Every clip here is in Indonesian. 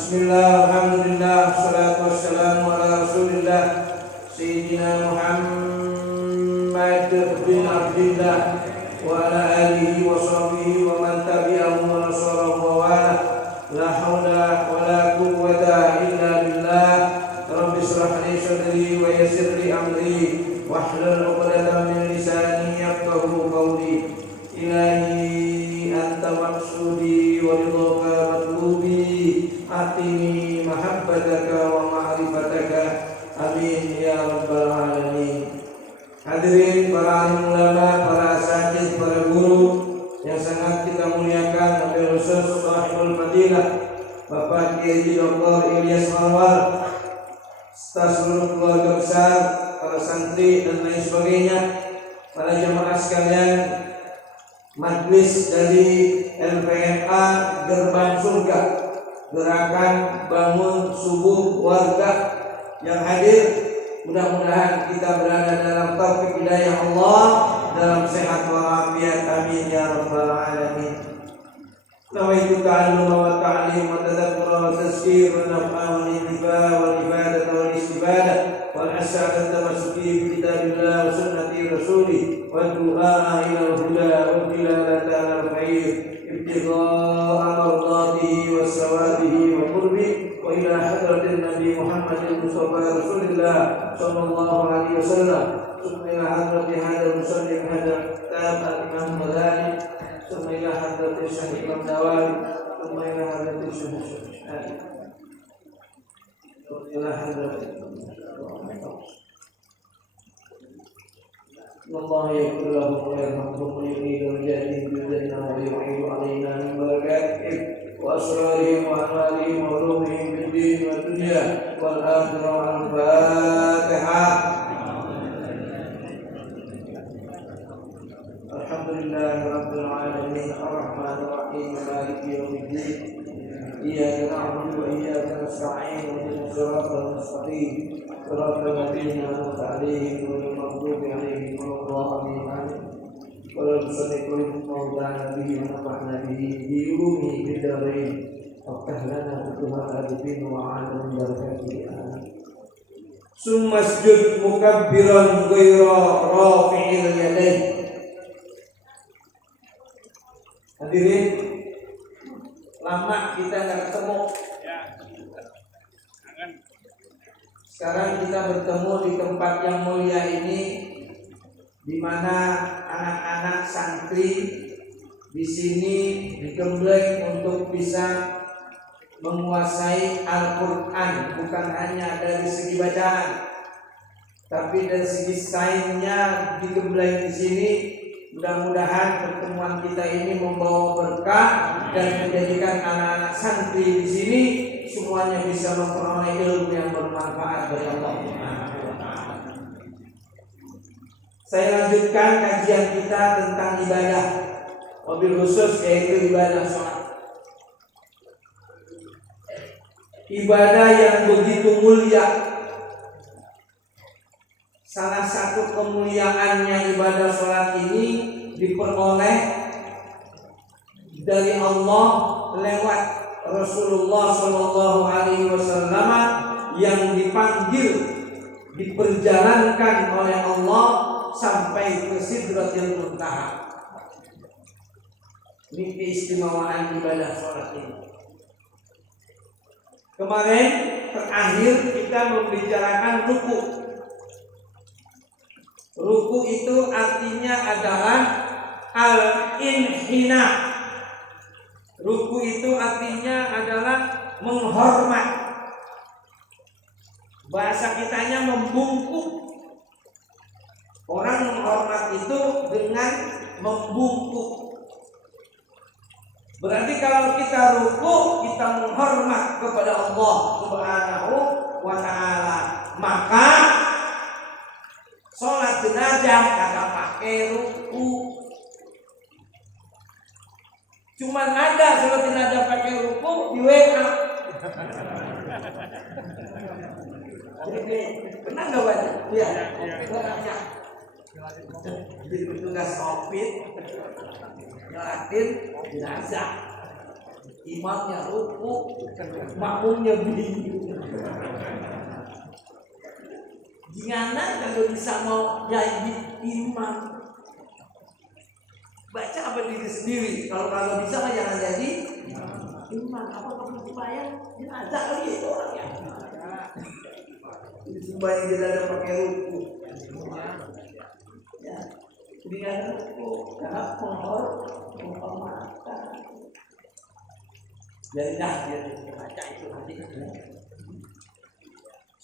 Bismillah, alhamdulillah, wassalatu wassalamu ala rasulillah Sayyidina Muhammad bin Abdillah wa ala alihi wa sahbihi wa man tabi'ahum wa nasarahu wa wala. La hawla wa la quwwata illa billah. Rabbi shrah li sadri wa yassir li amri wahlul 'uqdatam min lisani yafqahu qawli. Ilahi anta maqsudi wa ridhaka matlubi, atini mahabbataka wa ma'rifataka, amin ya rabbal alamin. Hadirin para alim ulama, para asatidz, para guru yang sangat kita muliakan, wabil khusus sahibul fadilah Bapak Kiai Dr. Ilyas Marwal, serta seluruh keluarga besar, para santri dan lain sebagainya, para jamaah sekalian, majlis dari LPMA Gerbang Surga, gerakan bangun subuh warga yang hadir. Mudah-mudahan kita berada dalam taufik hidayah Allah, dalam sehat walafiat, amin ya rabbal alamin. Nawaitu ta'alluma wa ta'lim wa tadhakkura wa tazkir wa naf'a wa intifa wa ibadah wa istibadah wa al-as'adat tamasuki bi kitabillah wa sunnati rasulih wa du'a ila al-huda wa tilalata al-khair ibtigha'a mardatihi wa sawabihi wa qurbi wa ila hadratin Nabi Muhammadin Mustafa Rasulillah sallallahu alaihi wasallam. Summa ila hadrati hadal musannif hadal kitab al-Imam Ghazali, summa ila hadrati Syekh Imam Nawawi, summa ila hadrati Syekh Syekh ila hadrati Allah yaghfir lahu wa yarhamhu wa yu'id al-jahil bi-dhanna wa yu'id alaina min barakatih wa asrarihim wa amalihim wa ulumihim bid-din wa dunya wal akhirah. Al-Fatihah. Alhamdulillahi rabbil alamin ar-rahmanir rahim maliki yaumiddin iyyaka na'budu wa iyyaka nasta'in ihdinas siratal mustaqim siratal ladzina an'amta 'alaihim ghairil maghdubi 'alaihim waladdallin. Qala musallimun mawlana bihi wa nafa'na bihi bi ulumihi fid darain waftah lana futuhat ad-din wa 'ala min barakatihi amin. Summa sujud mukabbiran ghaira rafi'il yadain. Hadirin, lama kita nggak ketemu. Sekarang kita bertemu di tempat yang mulia ini, di mana anak-anak santri di sini digembleng untuk bisa menguasai Al-Quran, bukan hanya dari segi bacaan, tapi dari segi sainsnya digembleng di sini. Mudah-mudahan pertemuan kita ini membawa berkah dan menjadikan anak-anak santri di sini semuanya bisa memperoleh ilmu yang bermanfaat dari Allah. Saya lanjutkan kajian kita tentang ibadah, wabil khusus yaitu ibadah sholat. Ibadah yang begitu mulia. Salah satu kemuliaannya ibadah sholat ini diperoleh dari Allah lewat Rasulullah Shallallahu Alaihi Wasallam yang dipanggil, diperjalankan oleh Allah sampai ke Sidratil Muntaha. Ini keistimewaan ibadah sholat ini. Kemarin terakhir kita membicarakan ruku. Ruku itu artinya adalah al-inhina. Ruku itu artinya adalah menghormat. Bahasa kitanya membungkuk. Orang menghormat itu dengan membungkuk. Berarti kalau kita ruku, kita menghormat kepada Allah Subhanahu wa ta'ala. Maka sholat jenazah kagak pakai ruku. Cuma ada sholat jenazah pakai ruku di WA. Pernah nggak baca? Iya. Jadi petugas covid ngelatin jenazah. Imamnya ruku, makmumnya bingung. Gimana kalau bisa mau jadi imam? Baca apa diri sendiri. Kalau bisa mah jangan jadi imam. Apa kamu supaya jenazah kali itu orangnya? Supaya dia ada pakai ruku. Ya, dengan ruku karena penghormatan. Jadi dah dia baca itu nanti.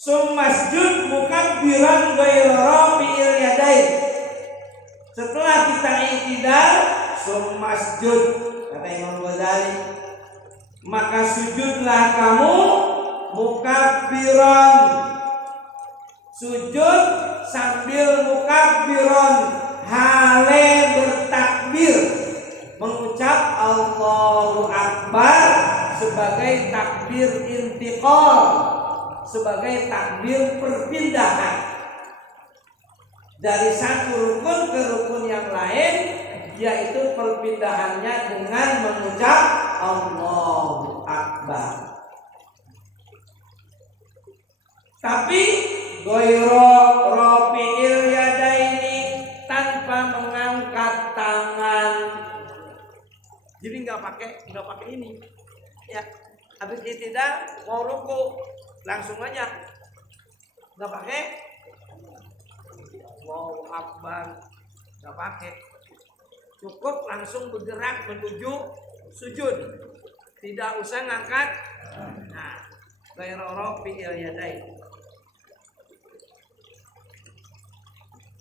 Masjud mukabbiran ghairu rafi'il yadain. Setelah kita i'tidal, masjud kata Imam Ghazali, maka sujudlah kamu mukabbiran. Sujud sambil mukabbiran, hale bertakbir, mengucap Allahu Akbar sebagai takbir intiqal, sebagai takbir perpindahan dari satu rukun ke rukun yang lain, yaitu perpindahannya dengan mengucap Allahu Akbar. Tapi ghairu rafi'il yadaini, tanpa mengangkat tangan. Jadi nggak pakai ini. Ya, habis i'tidal mau ruku langsung aja, nggak pakai Allahu Akbar, nggak pakai, cukup langsung bergerak menuju sujud, tidak usah ngangkat. Nah, ghairu rafi'il yadain.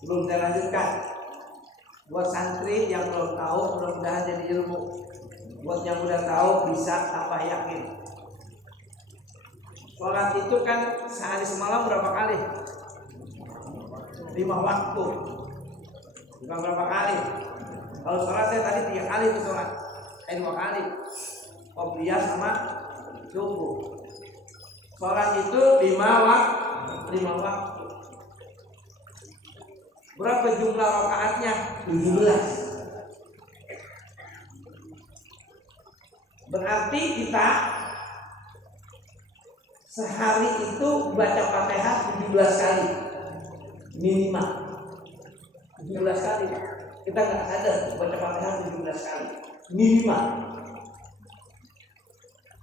Belum saya lanjutkan. Buat santri yang belum tahu, mudah-mudahan jadi ilmu. Buat yang udah tahu bisa tambah yakin. Sholat itu kan sehari semalam berapa kali? 5 waktu. Bukan berapa kali. Kalau sholat saya tadi 3 kali itu sholat. 2 kali. Qobliyah sama subuh. Sholat itu 5 waktu. Berapa jumlah rakaatnya? 17. Berarti kita sehari itu baca Fatihah 17 kali minimal. 17 kali. Kita nggak sadar baca Fatihah 17 kali minimal.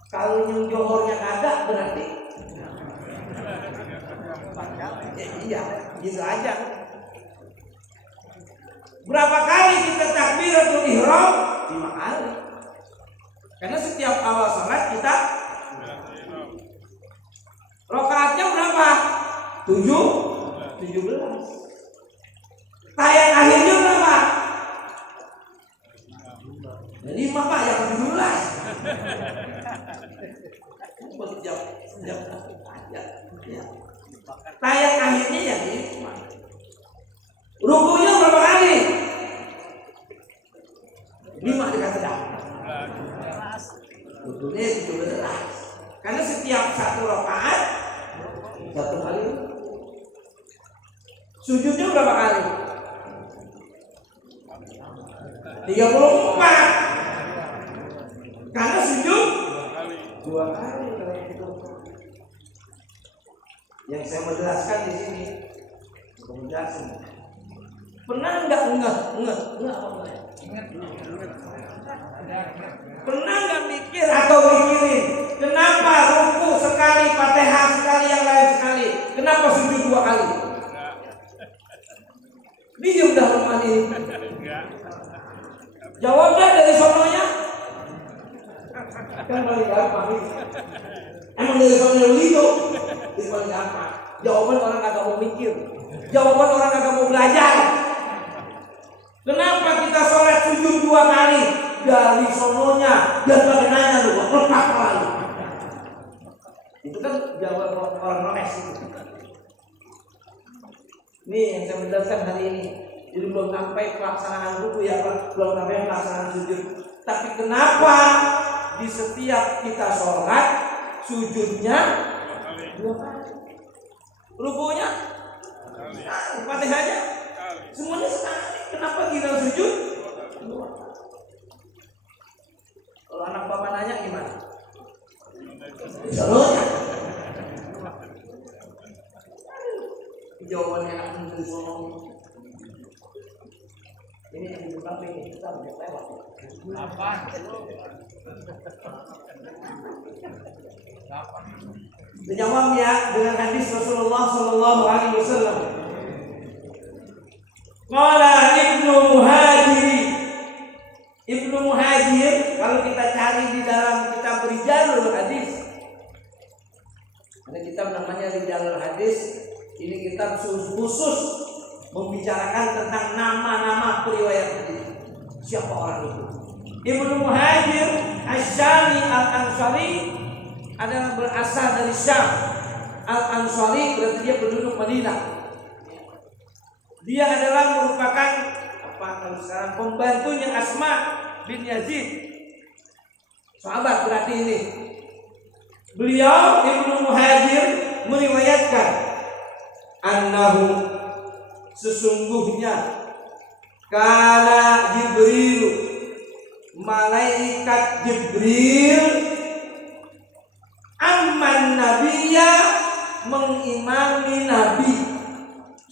Kalau yang johornya kagak berarti iya, gitu aja. Berapa kali kita takbiratul ihram? 5 kali. Karena setiap awal salat kita rakaatnya berapa? 17. Tayang akhirnya berapa? Jadi Pak yang 17. Tayang akhirnya ya 5. Rukunya berapa kali? 5 dikatakan. Rukunya 17. Karena setiap satu rakaat 1 kali. Sujudnya berapa kali? 34. Karena sujud 2 kali. Yang saya menjelaskan di sini, menjelaskan. Pernah nggak enggak apa? Pernah nggak mikir atau mikirin kenapa ruku sekali, Fatihah sekali, yang lain sekali? Kenapa sujud 2 kali? Bingung dah rumah ini. Jawabnya dari sononya. Kan paling gampang. Emang dari sononya itu paling gampang. Jawaban orang kagak mau mikir. Jawaban orang kagak mau belajar. Kenapa kita sholat sujud 2 kali? Dari sononya dan pakai nanya lu, lepas kali. Itu kan jawaban orang nones itu. Nih yang saya menjelaskan hari ini. Jadi belum sampai pelaksanaan ruku ya, belum sampai pelaksanaan sujud. Tapi kenapa di setiap kita sholat sujudnya 2 kali, rukunya Fatihahnya semuanya sekali. Kenapa kita sujud 2 kali? Kalau anak bapak nanya gimana? tapi kita udah lewat. Apa? Menjawabnya dengan hadis Rasulullah Sallallahu Alaihi Wasallam. Qala Ibnu Muhajir, kalau kita cari di dalam kitab Rijalul Hadis, ada kitab namanya Rijalul Hadis. Ini kitab khusus membicarakan tentang nama-nama periwayat hadis. Siapa orang itu? Ibnu Muhajir Asy-Syami Al-Ansari adalah berasal dari Syam. Al-Ansari berarti dia penduduk Madinah. Dia adalah merupakan kalau sekarang pembantunya Asma bin Yazid. Sahabat berarti ini. Beliau Ibnu Muhajir meriwayatkan annahu sesungguhnya kana Jibril, malaikat Jibril, amman nabiyya, mengimami Nabi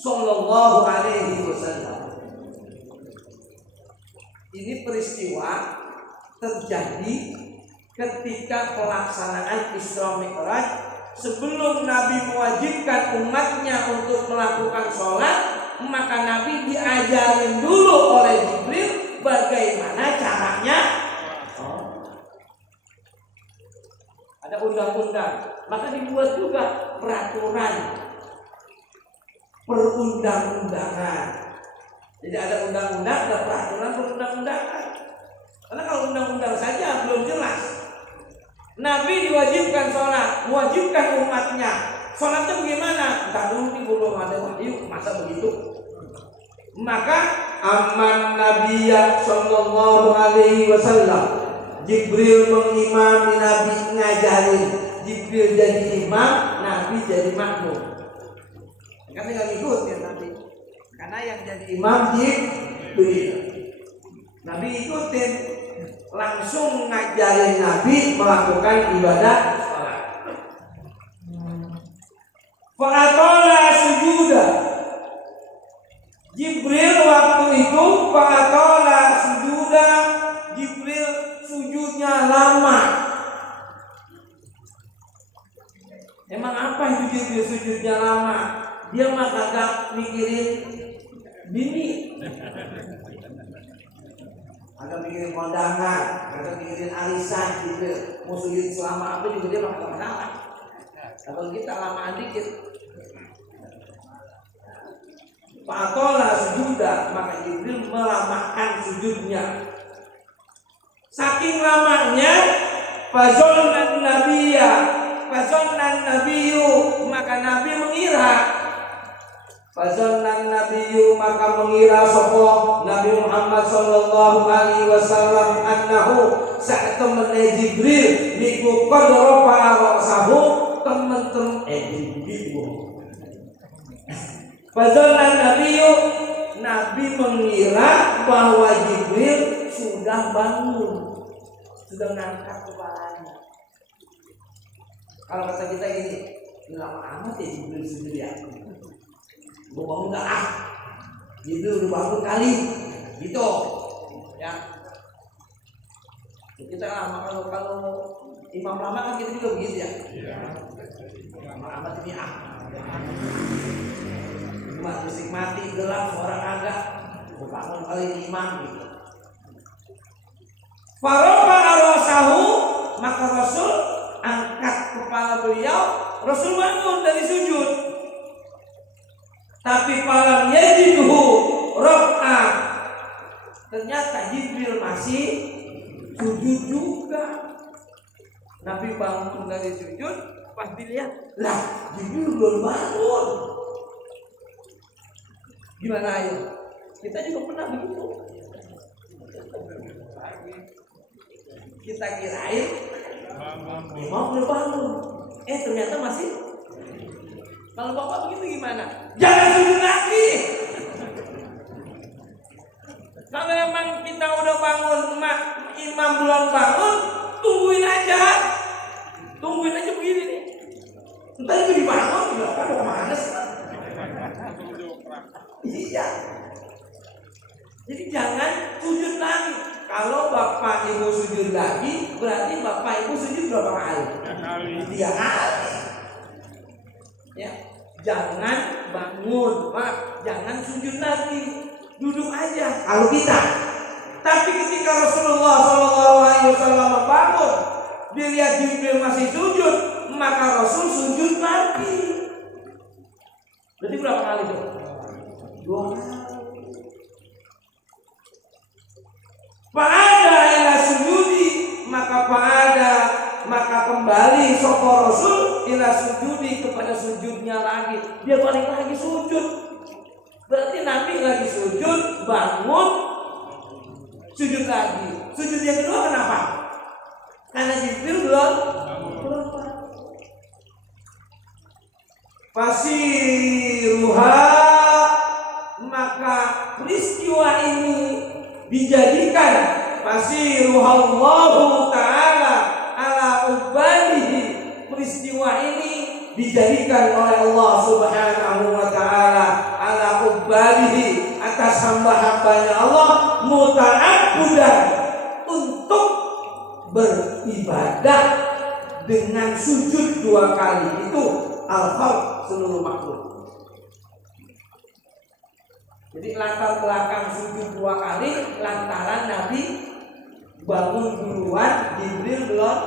sallallahu alaihi wasallam. Ini peristiwa terjadi ketika pelaksanaan Isra Mi'raj. Sebelum Nabi mewajibkan umatnya untuk melakukan sholat, maka Nabi diajarin dulu oleh Jibril bagaimana caranya. Ada undang-undang, maka dibuat juga peraturan perundang-undangan. Jadi ada undang-undang, ada peraturan perundang-undangan. Karena kalau undang-undang saja belum jelas. Nabi diwajibkan sholat, mewajibkan umatnya. Sholatnya bagaimana? Entah dulu nih, belum ada wahyu, masa begitu? Maka aman Nabiya sallallahu alaihi wasallam, Jibril mengimami Nabi, ngajarin. Jibril jadi imam, Nabi jadi makmum. Kan tinggal ngikutin Nabi. Karena yang jadi imam Jibril, Nabi ikutin, langsung ngajarin Nabi melakukan ibadah sholat. Fa'atola sujuda, Jibril waktu itu fa'atola sujuda, Jibril sujudnya lama. Emang apa itu Jibril sujudnya lama? Dia mah kagak mikirin bini, agak mikirin kondangan, agak mikirin arisan gitu. Mau sujud selama apa juga dia bakal masalah. Kalau kita lamaan dikit, fa'atola sujuda, maka Jibril melamakan sujudnya. Saking lamanya, fazonnan nabiyyu, maka Nabi mengira. Fazonnan nabiyyu, maka mengira sapa Nabi Muhammad sallallahu alaihi wasallam annahu sa'tamane Jibril niku qadra fa'arasahu temen-temen Jibril. Fazonnan nabiyyu, Nabi mengira bahwa Jibril sudah bangun, sudah ngangkat kepalanya. Kalau kata kita gini, lama amat ya Jibril sendiri ya. Gue bangun gak ah, Jibril udah bangun kali, gitu ya. Kita lama, kalau imam lama kan kita juga begitu ya. Lama amat ini ah, cuma musik mati gelap suara agak, gue bangun kali ini imam gitu. Farofa arasahu, maka Rasul angkat kepala beliau, Rasul bangun dari sujud. Tapi falam yajidhu rok'ah, ternyata Jibril masih sujud juga. Nabi bangun dari sujud, pas dilihat, lah Jibril belum bangun. Gimana ayo? Kita juga pernah begitu. Kita kirain imam udah bangun, ternyata masih. Kalau bapak begitu gimana? Jangan sujud lagi. Kalau memang kita udah bangun, imam belum bangun, tungguin aja begini nih. Entar itu dibangun, apa mau kemana sih? Iya. Jadi jangan sujud lagi. Kalau bapak ibu sujud lagi, berarti bapak ibu sujud berapa kali? 3 kali. Ya, jangan bangun, Pak. Jangan sujud lagi, duduk aja. Kalau kita, tapi ketika Rasulullah SAW bangun, dilihat Jibril masih sujud, maka Rasul sujud lagi. Berarti berapa kali itu? 2 kali. Fa'ada ila sujudi, maka kembali sapa Rasul ila sujudi, kepada sujudnya lagi. Dia balik lagi sujud. Berarti Nabi lagi sujud, bangun, sujud lagi. Sujud yang kedua kenapa? Karena Jibril belum. Fasiruha, maka peristiwa ini dijadikan fasiruhallahu ta'ala ala ubadihi, peristiwa ini dijadikan oleh Allah Subhanahu wa ta'ala ala ubadihi, atas hamba-hambanya Allah, muta'abbudan, untuk beribadah dengan sujud 2 kali. Itu al-khalq, seluruh makhluk. Jadi latar belakang sujud 2 kali lantaran Nabi bangun duluan, Jibril belum.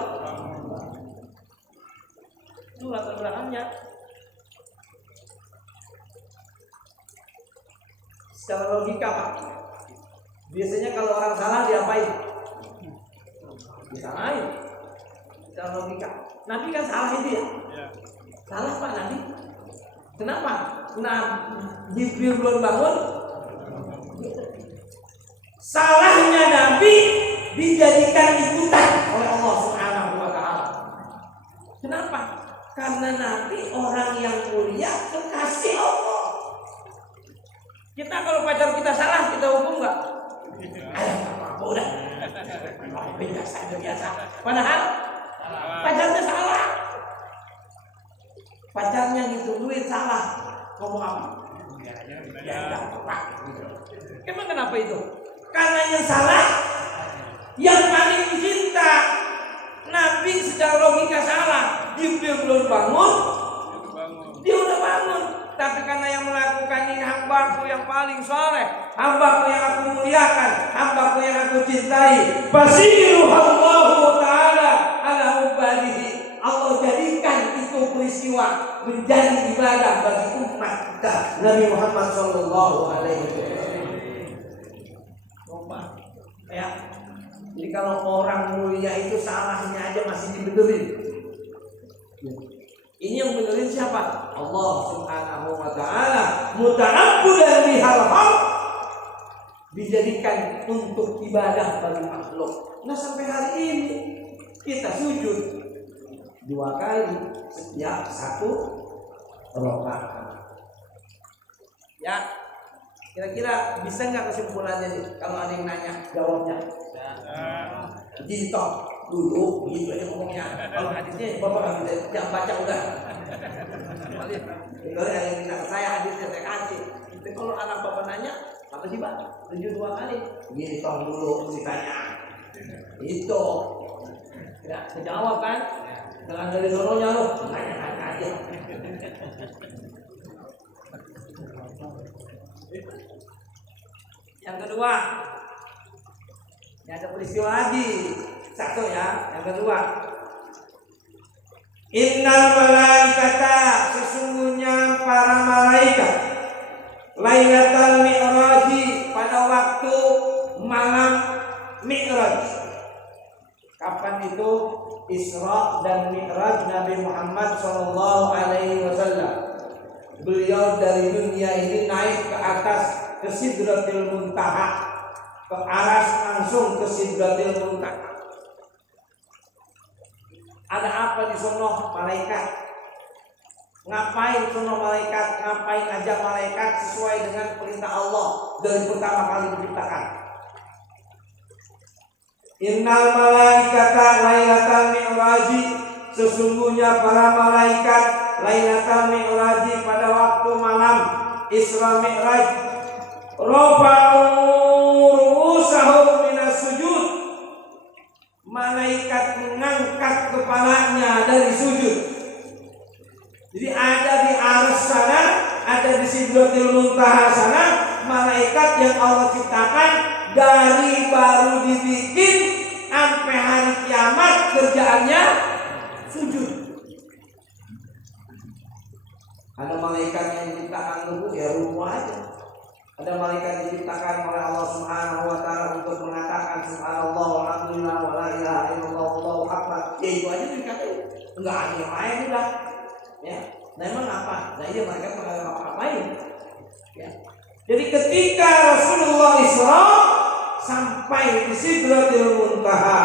Itu latar belakangnya. Secara logika, Pak. Biasanya kalau orang salah diapain? Disalahin. Secara logika. Nabi kan salah itu ya? Salah Pak Nabi. Kenapa? Nah, Jibril belum bangun. Salahnya Nabi dijadikan ikutan oleh Allah Subhanahu wa ta'ala. Kenapa? Karena Nabi orang yang mulia, kekasih Allah. Kita kalau pacar kita salah, kita hukum nggak? Ayo, apa udah? Biasa. Padahal pacarnya salah. Pacarnya dituduhin salah, ngomong apa? Ya udah, Pak. Emang kenapa itu? Karena yang salah, yang paling dicinta. Nabi secara logika salah, Jibril belum bangun, dia udah bangun. Tapi karena yang melakukan ini hambaku yang paling soleh, hambaku yang aku muliakan, hambaku yang aku cintai, basiruhallahu ta'ala ala ubadihi, Allah jadikan itu peristiwa menjadi ibadah bagi umat kita, Nabi Muhammad sallallahu alaihi wasallam. Ya. Jadi kalau orang mulia itu salahnya aja masih dibenerin. Ini yang benerin siapa? Allah Subhanahu wa ta'ala, muta'abbudan bihal haq, dijadikan untuk ibadah bagi makhluk. Nah, sampai hari ini kita sujud 2 kali setiap 1 rakaat. Ya, kira-kira bisa nggak kesimpulannya nih? Kalau ada yang nanya, jawabnya. Jintok dulu, begitu aja ngomongnya. Kalau hadisnya bapak bisa jangan baca udah. Kalau ada yang minta ke saya hadisnya saya kasih. Tapi kalau anak bapak nanya, apa sih Pak? 2 kali. Gini tolong dulu ceritanya. Itu. Ya, dijawab kan? Jangan dari sononya lu, nanya-nanya aja. Yang kedua, ada peristiwa lagi. 1 ya, yang kedua. Innal malaikata, sesungguhnya para malaikat, Lailatul Mi'raj, pada waktu malam Mi'raj. Kapan itu? Isra dan Mi'raj Nabi Muhammad sallallahu alaihi wasallam. Beliau dari dunia ini naik ke atas, ke Sidratil Muntaha, ke aras langsung ke Sidratil Muntaha. Ada apa di sono malaikat? Ngapain sono malaikat? Ngapain aja malaikat sesuai dengan perintah Allah dari pertama kali diciptakan? Innal malaikata lailatal mi'raji, sesungguhnya para malaikat lailatal mi'raji pada waktu malam Isra Mi'raj, rafa'u ru'usa ru'usahu minas sujud. Malaikat mengangkat kepalanya dari sujud. Jadi ada di arsy sana, ada di Sidratil Muntaha sana, malaikat yang Allah ciptakan dari baru dibikin sampai hari kiamat kerjaannya sujud. Ada malaikat yang diciptakan ruku, ya ruku aja. Ada malaikat diciptakan oleh Allah Subhanahu wa taala untuk mengatakan subhanallah walhamdulillah wala ilaha illallah wallahu akbar. Ya itu aja dikatakan. Enggak ada yang lain udah. Ya. Nah emang apa? Nah iya mereka ngapain? Ya. Jadi ketika Rasulullah Isra sampai di Sidratil Muntaha,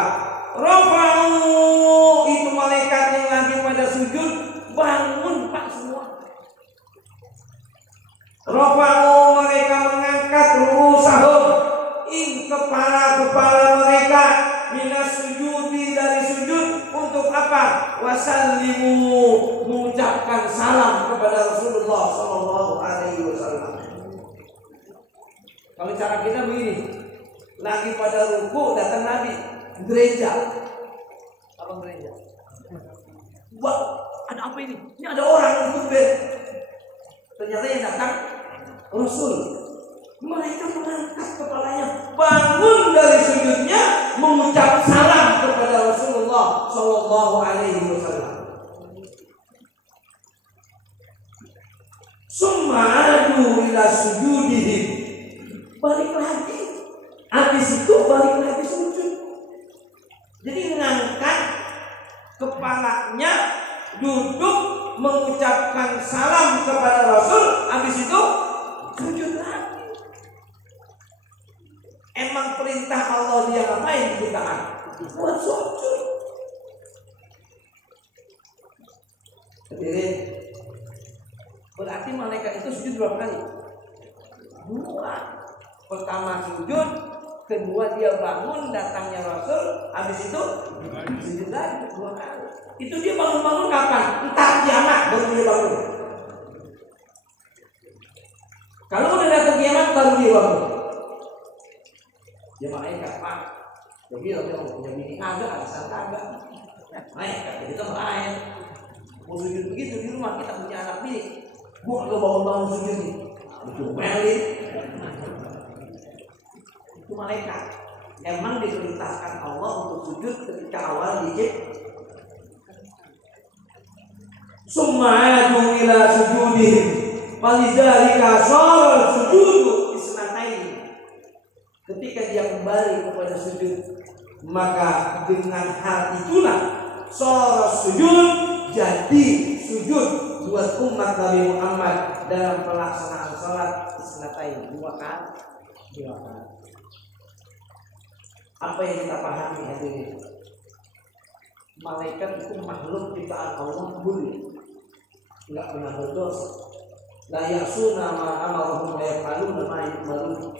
rafa'u, itu malaikat yang lagi pada sujud bangun Pak semua. Rafa'u, mereka mengangkat ru'usahum, kepala-kepala mereka minas sujudi, dari sujud, untuk apa? Wasallimu, mengucapkan salam kepada Rasulullah sallallahu alaihi wasallam. Kalau cara kita begini, lagi pada ruku datang Nabi, gereja. Apa gereja? Wah, ada apa ini? Ini ada orang untuk ternyata yang datang Rasul. Mereka mengangkat kepalanya, bangun dari sujudnya, mengucap salam kepada Rasulullah sallallahu alaihi wasallam. Sumadu ila sujudihim, balik lagi. Habis itu balik lagi sujud. Jadi mengangkat kepalanya, duduk, mengucapkan salam kepada Rasul, habis itu sujud lagi. Emang perintah Allah dia ngapain kita? Buat sujud. Jadi berarti malaikat itu sujud berapa kali? 2. Pertama sujud, kedua dia bangun, datangnya Rasul, habis itu sujud lagi 2 kali. Itu dia bangun-bangun kapan? Entah kiamat baru dia bangun. Kalau udah datang kiamat baru dia bangun. Dia malaikat Pak. Jadi dia punya bini agak, alasan agak. Malaikat kita lain. Mau sujud begitu di rumah, kita punya anak bini. Gua kalau bangun-bangun sujud nih, itu balik. Itu malaikat. Emang diperintahkan Allah untuk sujud ketika awal diciptakan. Sum'adu ila sujudihim, walidzalika shara sujudu isnatain. Ketika dia kembali kepada sujud, maka dengan hal itulah shara sujud, jadi sujud buat umat Nabi Muhammad dalam pelaksanaan salat isnatain, 2 kali. Apa yang kita pahami hadirin? Malaikat itu makhluk ciptaan Allah mulia, enggak pernah berdosa. La yasuna ma amarahum wa yafaluna ma yu'marun.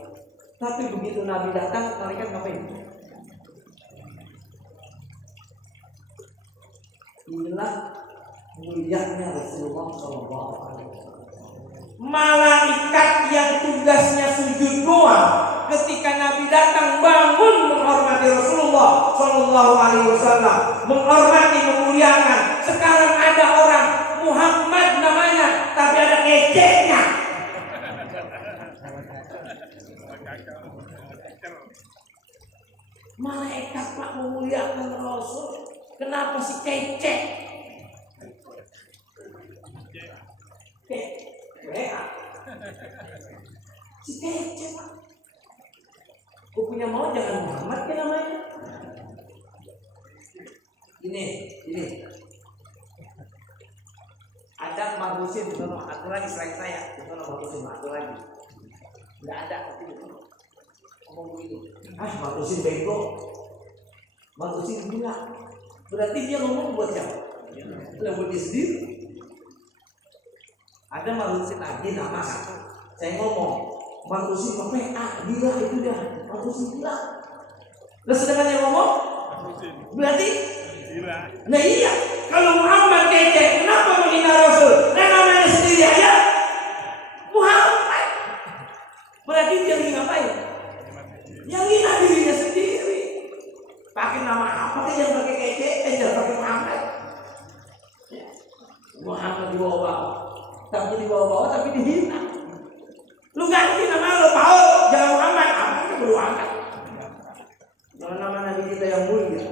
Tapi begitu Nabi datang, malaikat ngapain? Inilah mulianya Rasulullah sallallahu alaihi wasallam. Malaikat yang tugasnya sujud doa, ketika Nabi datang bangun menghormati Rasulullah sallallahu alaihi wasallam, menghormati, memuliakan. Sekarang ada orang Muhammad namanya, tapi ada ejeknya. Malaikat Pak memuliakan Rasul, kenapa si kece? Si kece Pak. Aku punya mau jangan Muhammad kan namanya. Ini. Ada Mahusin, satu lagi selain saya, itu Mahusin, satu lagi. Enggak ada tapi ngomong begini. Mahusin bego. Mahusin gila. Berarti dia ngomong buat siapa? Buat dia sendiri. Ada Mahusin lagi nama satu. Saya ngomong Mahusin PA gila itu dia. Mahusin gila. Terus sedangkan yang ngomong berarti gila. Nah iya, kalau Muhammad kece, kenapa menghina Rasul? Nah namanya sendiri aja Muhammad. Berarti dia ngapain? Yang hina diri dihina. Lu ganti nama lu Paul, jangan Muhammad, apa itu perlu angkat? Kalau nama Nabi kita yang mulia,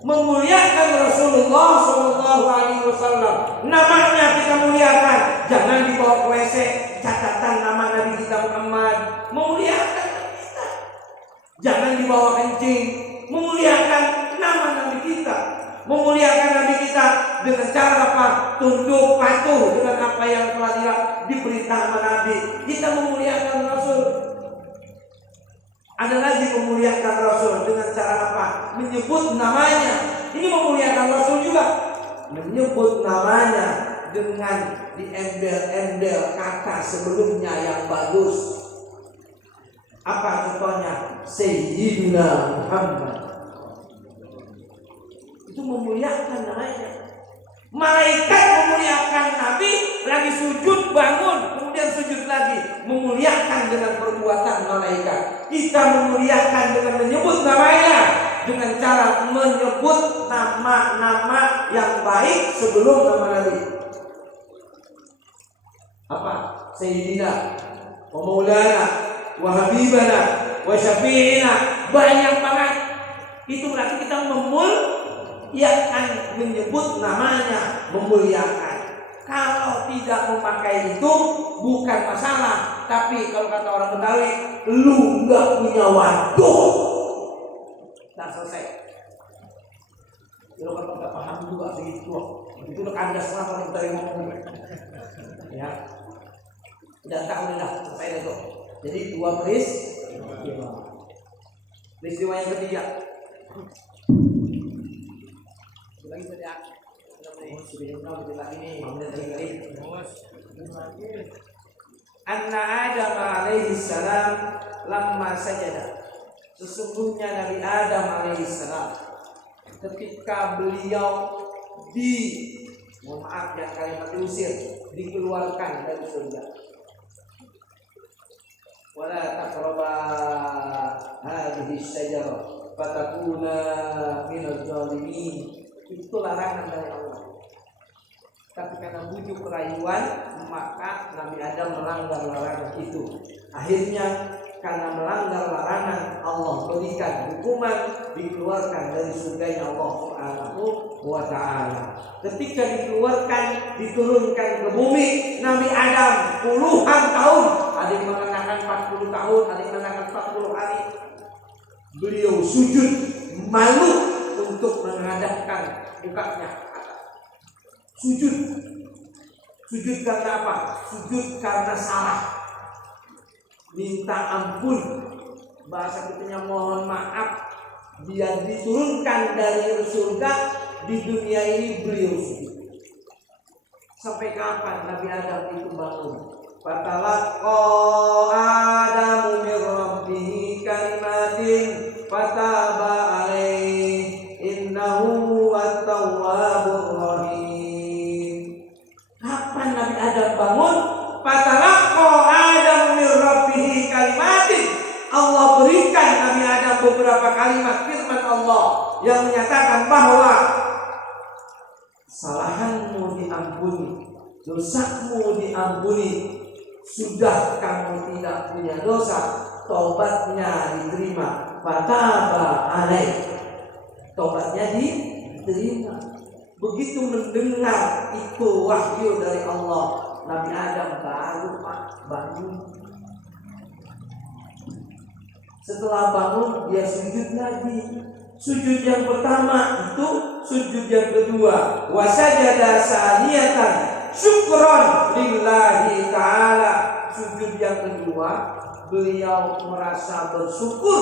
memuliakan Rasulullah Shallallahu Alaihi Wasallam, namanya kita muliakan, jangan dibawa ke WC catatan nama Nabi kita Muhammad, memuliakan kita, jangan dibawa kencing, memuliakan nama Nabi kita, memuliakan Nabi kita dengan cara apa? Tunduk patuh dengan apa yang telah diperintah Nabi. Kita memuliakan Rasul. Ada lagi memuliakan Rasul dengan cara apa? Menyebut namanya. Ini memuliakan Rasul juga. Menyebut namanya dengan diembel-embel kata sebelumnya yang bagus. Apa contohnya? Sayyidina Muhammad. Itu memuliakan namanya. Malaikat memuliakan Nabi, lagi sujud bangun, kemudian sujud lagi, memuliakan dengan perbuatan malaikat. Kita memuliakan dengan menyebut namanya, dengan cara menyebut nama-nama yang baik sebelum nama Nabi. Apa? Sayyidina, wa maulana, wa habibana, wa syafi'ina, banyak banget. Itu berarti kita memuliakan, menyebut namanya, memuliakan. Kalau tidak memakai itu bukan masalah, tapi kalau kata orang Betawi, lu nggak punya waduk, tak selesai. Kalau kata nggak paham juga begitu, itu udah kandas lah kalau Betawi ngomong. Ya, udah tahu dah selesai itu. Jadi dua peristiwa yang ketiga. Lagi saja. Anna Adam alaihi salam lamma sajada. Sesungguhnya Nabi Adam alaihi salam ketika beliau yang kalimat diusir, dikeluarkan dari surga. Wala taqraba hadhihi syajarah fatakuna minaz zalimin. Itu larangan dari Allah. Tapi karena bujuk kerayuan, maka Nabi Adam melanggar larangan itu. Akhirnya karena melanggar larangan, Allah berikan hukuman, dikeluarkan dari surganya Allah Subhanahu wa Ta'ala. Ketika dikeluarkan, diturunkan ke bumi, Nabi Adam puluhan tahun, ada yang mengatakan 40 tahun, ada yang mengatakan 40 hari. Beliau sujud malu untuk menghadapkan mukanya. Sujud karena apa? Sujud karena salah, minta ampun, bahasa kitanya mohon maaf. Dia diturunkan dari surga, di dunia ini beliau sujud. Sampai kapan Nabi Adam itu bangun? Fatalaqa Adamu min rabbih kalimatin fataba alaihi innahu at-tawwabur rahim. Kapan Nabi Adam bangun? Fatalaqa Adamu min rabbih kalimatin. Allah berikan Nabi Adam beberapa kalimat firman Allah yang menyatakan bahwa salahanmu diampuni, dosamu diampuni. Sudah kamu tidak punya dosa, taubatnya diterima. Fataba alaih, taubatnya diterima. Begitu mendengar itu wahyu dari Allah, Nabi Adam baru bangun. Setelah bangun dia sujud lagi. Sujud yang pertama itu sujud yang kedua. Wasajada saniyatan syukron lillahi ta'ala. Sujud yang kedua, beliau merasa bersyukur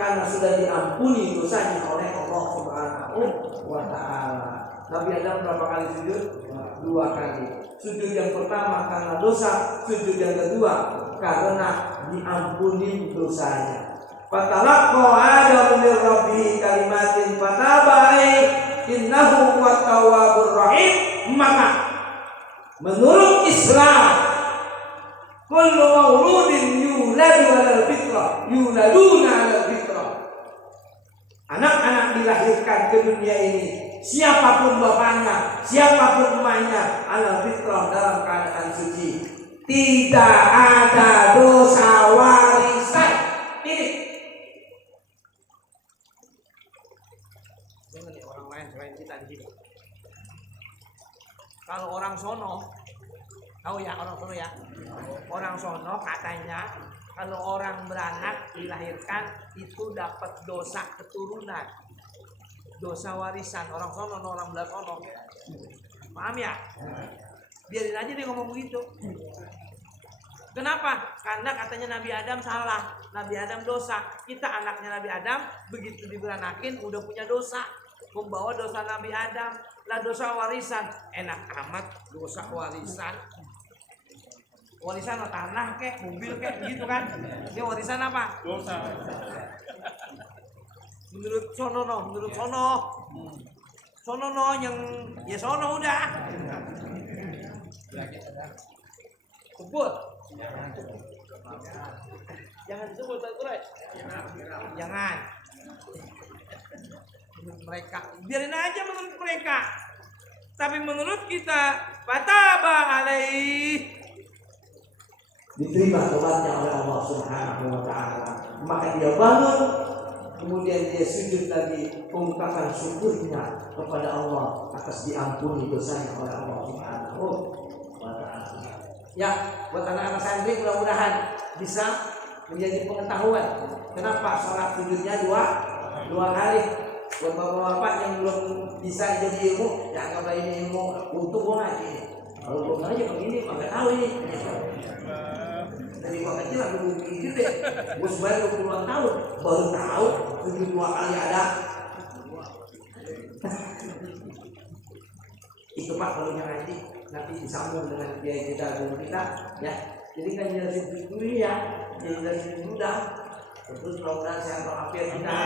karena sudah diampuni dosanya oleh Allah Subhanahu wa Ta'ala. Nabi Adam berapa kali sujud? 2 kali. Sujud yang pertama karena dosa, sujud yang kedua karena diampuni dosanya. Fatalaqa Adamu min rabbih kalimatin fataba alaihi innahu huwat tawwabur rahim. Maka menurut Islam, kullu mauludin yuladu 'alal fitrah, yuladuna 'alal fitrah. Anak-anak dilahirkan ke dunia ini, siapapun bapaknya, siapapun emaknya, 'alal fitrah, dalam keadaan suci. Tidak ada dosa warisan. Ini. Jangan nih orang lain selain kita di sini. Kalau orang sono, tahu ya orang sono ya. Orang sono katanya kalau orang beranak dilahirkan itu dapat dosa keturunan, dosa warisan. Orang sono, orang belah sono. Paham ya? Biarin aja dia ngomong begitu. Kenapa? Karena katanya Nabi Adam salah, Nabi Adam dosa. Kita anaknya Nabi Adam, begitu diberanakin udah punya dosa, membawa dosa Nabi Adam. Lah dosa warisan, enak amat dosa warisan. Warisan tanah kek, mobil kek, gitu kan? Dia warisan apa? Dosa. Menurut sono, menurut sono. Sono yang ya sono udah. Sebut. Jangan disebut Al-Quran. Jangan. Menurut mereka, biarin aja menurut mereka. Tapi menurut kita, fataba alaih. Diterima tobatnya oleh Allah Subhanahu wa taala. Maka dia bangun, kemudian dia sujud lagi, mengungkapkan syukurnya kepada Allah atas diampuni dosanya oleh Allah Subhanahu wa taala. Ya, buat anak-anak santri mudah-mudahan bisa menjadi pengetahuan kenapa sholat sujudnya dua kali. Buat bapak-bapak yang belum bisa jadi ilmu, ya anggaplah ini ilmu untuk gua ngaji. Kalau gua ngaji begini, nggak tahu ini. Dari gua kecil aku begini deh. Gua sebenarnya 20 tahun baru tahu sujud 2 kali ada. Itu Pak kalau ngaji nanti disambung dengan kiai kita guru kita ya. Jadi kan jelasin dulu ya, jelasin dulu dah. Terus mudah-mudahan sehat walafiat kita.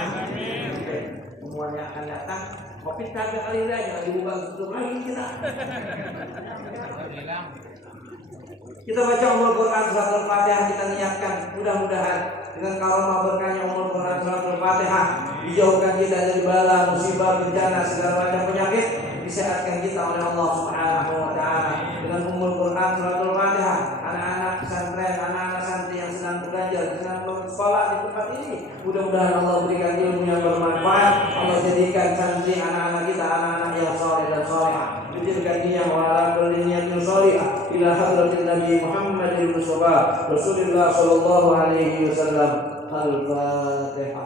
Semuanya akan datang. Covid kagak kali ini aja dibuka tutup lagi kita. Kita baca umul Quran surat Al-Fatihah, kita niatkan mudah-mudahan dengan karomah berkahnya umul Quran surat Al-Fatihah dijauhkan kita dari bala, musibah, bencana, segala macam penyakit, disehatkan kita oleh Allah Subhanahu wa taala. Dengan umul Quran surat Al-Fatihah, anak-anak pesantren, anak-anak santri yang sedang belajar, sedang bersekolah di tempat ini, mudah-mudahan Allah berikan ilmu yang bermanfaat. Allah jadikan santri anak-anak kita anak-anak yang saleh dan salehah. Dijadikan dia wala kulli niyatin salihah ila hadratin Nabi Muhammadin Mustafa Rasulullah sallallahu alaihi wasallam. Al-Fatihah.